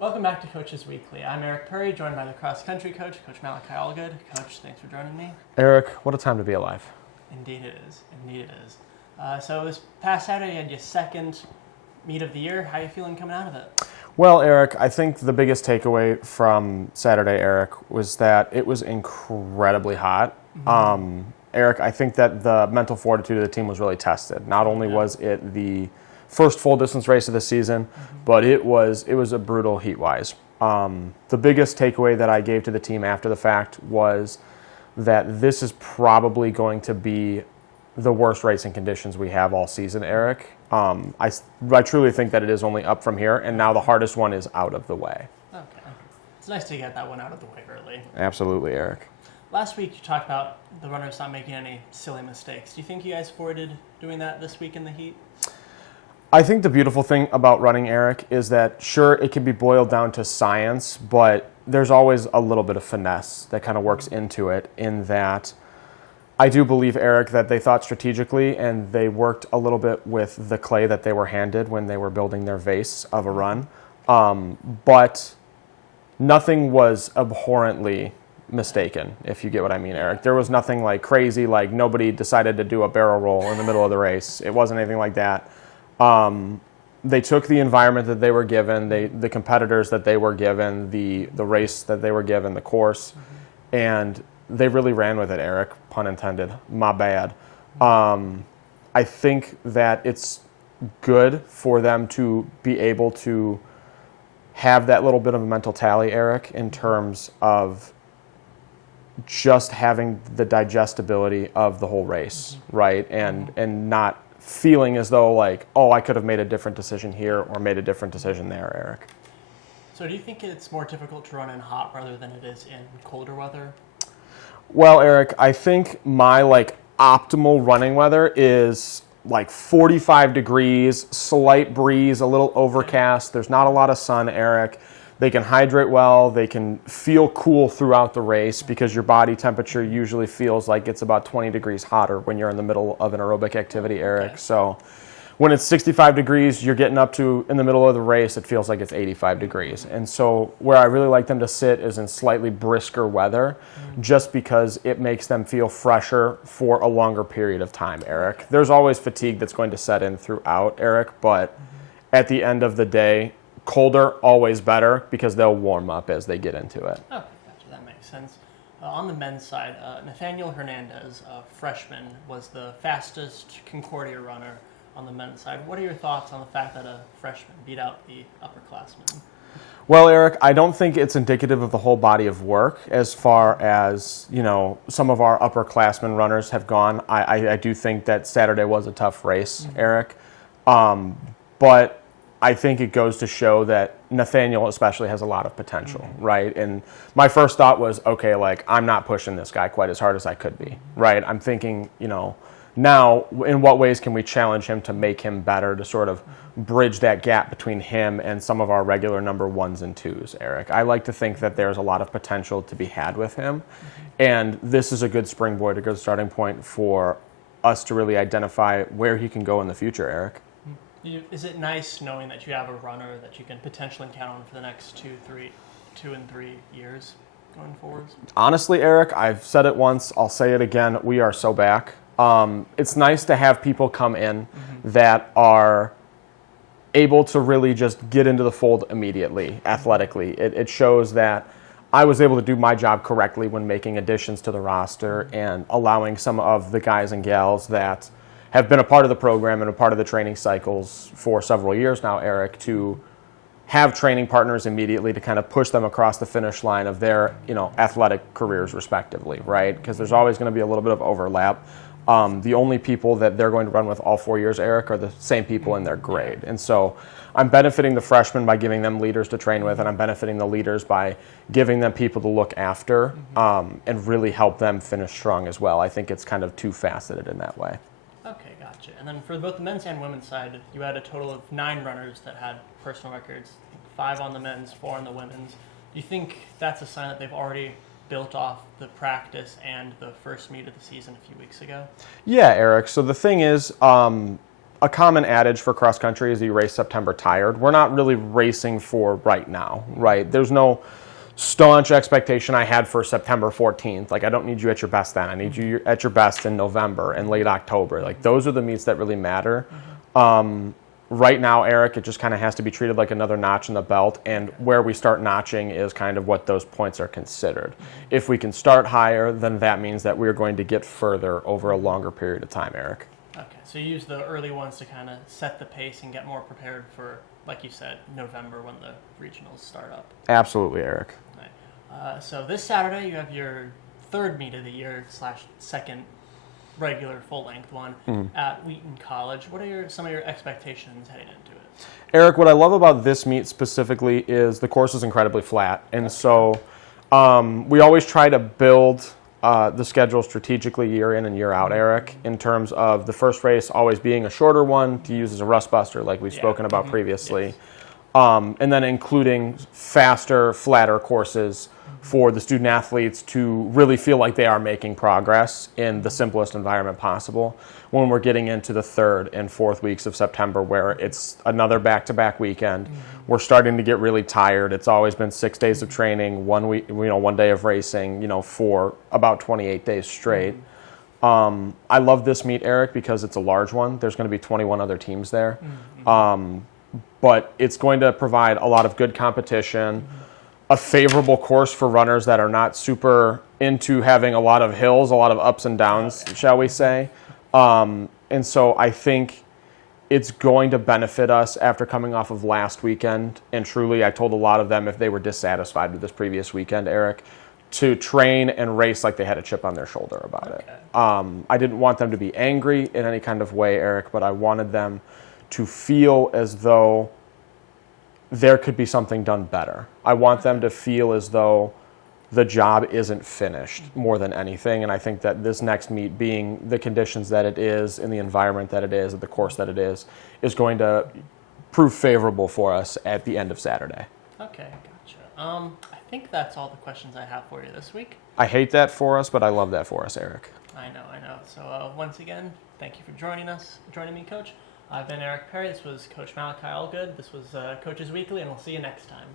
Welcome back to Coaches Weekly. I'm Eric Purry, joined by the cross-country coach, Coach Malachi Allgood. Coach, thanks for joining me. Eric, what a time to be alive. Indeed it is. Indeed it is. So this past Saturday, you had your second meet of the year. How are you feeling coming out of it? Well, Eric, I think the biggest takeaway from Saturday, Eric, was that it was incredibly hot. Eric, I think that the mental fortitude of the team was really tested. Not only was it the first full distance race of the season, but it was a brutal heat-wise. The biggest takeaway that I gave to the team after the fact was that this is probably going to be the worst racing conditions we have all season, Eric. I truly think that it is only up from here, and now the hardest one is out of the way. Okay. It's nice to get that one out of the way early. Absolutely, Eric. Last week, you talked about the runners not making any silly mistakes. Do you think you guys avoided doing that this week in the heat? I think the beautiful thing about running, Eric, is that, sure, it can be boiled down to science, but there's always a little bit of finesse that kind of works into it, in that I do believe, Eric, that they thought strategically and they worked a little bit with the clay that they were handed when they were building their vase of a run. But nothing was abhorrently mistaken, if you get what I mean, Eric. There was nothing like crazy, like nobody decided to do a barrel roll in the middle of the race. It wasn't anything like that. They took the environment that they were given, the competitors that they were given, the race that they were given, the course, and they really ran with it, Eric, pun intended. My bad. I think that it's good for them to be able to have that little bit of a mental tally, Eric, in terms of just having the digestibility of the whole race, right? And not feeling as though like, oh, I could have made a different decision here or made a different decision there, Eric. So do you think it's more difficult to run in hot rather than it is in colder weather? Well, Eric, I think my optimal running weather is 45 degrees, slight breeze, a little overcast. There's not a lot of sun, Eric. They can hydrate well. They can feel cool throughout the race because your body temperature usually feels like it's about 20 degrees hotter when you're in the middle of an aerobic activity, Eric. Okay. So when it's 65 degrees, you're getting up to, in the middle of the race, it feels like it's 85 degrees. And so where I really like them to sit is in slightly brisker weather, just because it makes them feel fresher for a longer period of time, Eric. There's always fatigue that's going to set in throughout, Eric, but at the end of the day, colder, always better, because they'll warm up as they get into it. Okay, gotcha. That makes sense. On the men's side, Nathaniel Hernandez, a freshman, was the fastest Concordia runner on the men's side. What are your thoughts on the fact that a freshman beat out the upperclassmen? Well, Eric, I don't think it's indicative of the whole body of work as far as, some of our upperclassmen runners have gone. I do think that Saturday was a tough race, Eric. But I think it goes to show that Nathaniel especially has a lot of potential, right? And my first thought was, okay, I'm not pushing this guy quite as hard as I could be, right? I'm thinking, now in what ways can we challenge him to make him better, to sort of bridge that gap between him and some of our regular number ones and twos, Eric? I like to think that there's a lot of potential to be had with him. And this is a good springboard, a good starting point for us to really identify where he can go in the future, Eric. Is it nice knowing that you have a runner that you can potentially count on for the next 2 and 3 years going forward? Honestly, Eric, I've said it once, I'll say it again, we are so back. It's nice to have people come in that are able to really just get into the fold immediately, athletically. It shows that I was able to do my job correctly when making additions to the roster and allowing some of the guys and gals that have been a part of the program and a part of the training cycles for several years now, Eric, to have training partners immediately to kind of push them across the finish line of their, athletic careers respectively, right? Because there's always going to be a little bit of overlap. The only people that they're going to run with all 4 years, Eric, are the same people in their grade. And so I'm benefiting the freshmen by giving them leaders to train with, and I'm benefiting the leaders by giving them people to look after and really help them finish strong as well. I think it's kind of two-faceted in that way. Okay, gotcha. And then for both the men's and women's side, you had a total of 9 runners that had personal records, 5 on the men's, 4 on the women's. Do you think that's a sign that they've already built off the practice and the first meet of the season a few weeks ago? Yeah, Eric. So the thing is, a common adage for cross country is you race September tired. We're not really racing for right now, right? There's no staunch expectation I had for September 14th. Like, I don't need you at your best then. I need you at your best in November and late October. Like, those are the meets that really matter. Right now, Eric, it just kind of has to be treated like another notch in the belt, and where we start notching is kind of what those points are considered. If we can start higher, then that means that we're going to get further over a longer period of time, Eric. Okay, so you use the early ones to kind of set the pace and get more prepared for, like you said, November when the regionals start up. Absolutely, Eric. Right. So this Saturday you have your third meet of the year / second regular full-length one at Wheaton College. What are some of your expectations heading into it? Eric, what I love about this meet specifically is the course is incredibly flat, and so we always try to build the schedule strategically year in and year out, Eric, in terms of the first race always being a shorter one to use as a rust buster like we've spoken about previously, Yes. And then including faster, flatter courses for the student athletes to really feel like they are making progress in the simplest environment possible when we're getting into the 3rd and 4th weeks of September, where it's another back-to-back weekend. We're starting to get really tired. It's always been 6 days of training, 1 week, 1 day of racing, for about 28 days straight. I love this meet, Eric, because it's a large one. There's going to be 21 other teams there. But it's going to provide a lot of good competition, a favorable course for runners that are not super into having a lot of hills, a lot of ups and downs, shall we say. And so I think it's going to benefit us after coming off of last weekend. And truly, I told a lot of them if they were dissatisfied with this previous weekend, Eric, to train and race like they had a chip on their shoulder about it. I didn't want them to be angry in any kind of way, Eric, but I wanted them to feel as though there could be something done better. I want them to feel as though the job isn't finished more than anything. And I think that this next meet, being the conditions that it is, in the environment that it is, at the course that it is going to prove favorable for us at the end of Saturday. Okay, gotcha. I think that's all the questions I have for you this week. I hate that for us, but I love that for us, Eric. I know. So once again, thank you for joining me, Coach. I've been Eric Perry. This was Coach Malachi Allgood. This was Coach's Weekly, and we'll see you next time.